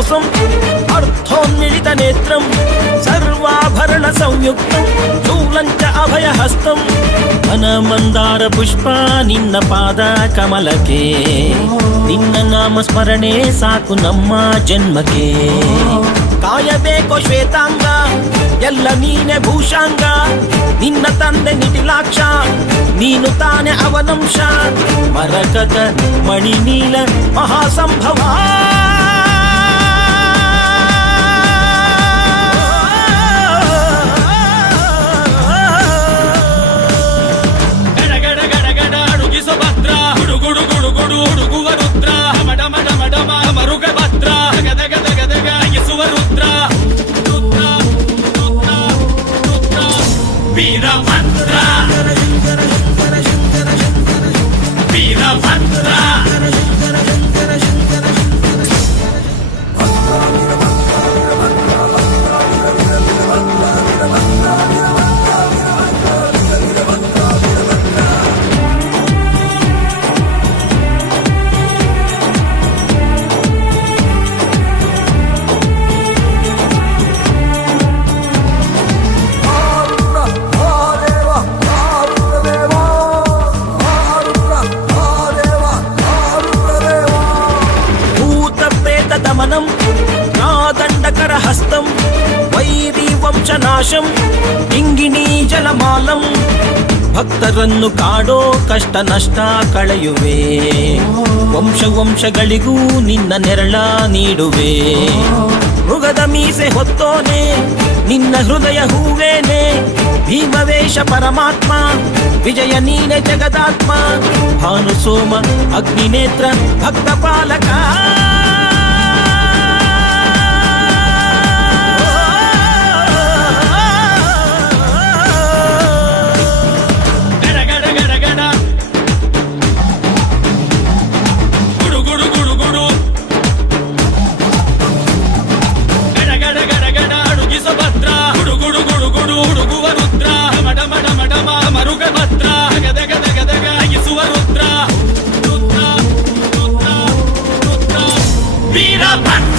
हासं अर्थोन्मिलित नेत्रं सर्वाभरण संयुक्तं शूलं च अभयहस्तं वनमन्दार पुष्पा निन्न पाद कमलके निन्न नाम स्मರಣೆ ಸಾಕು ನಮ್ಮ ಜನ್ಮಕ್ಕೆ ಕಾಯಬೇಕೋ ಶ್ವೇತಾಂಗ ಎಲ್ಲ ನೀನೆ ಭೂಷಾಂಗ ನಿನ್ನ ತಂದೆ ನಿಟಿಲಾಕ್ಷ ನೀನು ತಾನೆ ಅವನಂಶ ಮರಕತ ಮಣಿನೀಲ ಮಹಾಸಂಭವ हस्तं वैरी ವಂಶನಾಶಂ ಇಂಗಿಣಿ ಜಲಮಾಲಂ ಭಕ್ತರನ್ನು ಕಾಡೋ ಕಷ್ಟ ನಷ್ಟ ಕಳೆಯುವೆ ವಂಶ ವಂಶಗಳಿಗೂ ನಿನ್ನ ನೆರಳ ನೀಡುವೆ ಮೃಗದ ಮೀಸೆ ಹೊತ್ತೋನೆ ನಿನ್ನ ಹೃದಯ ಹೂವೇನೆ ಭೀಮವೇಶ ಪರಮಾತ್ಮ ವಿಜಯ ನೀನೆ ಜಗದಾತ್ಮ ಭಾನು ಸೋಮ ಅಗ್ನಿನೇತ್ರ ಭಕ್ತ ಪಾಲಕ Weerabhadra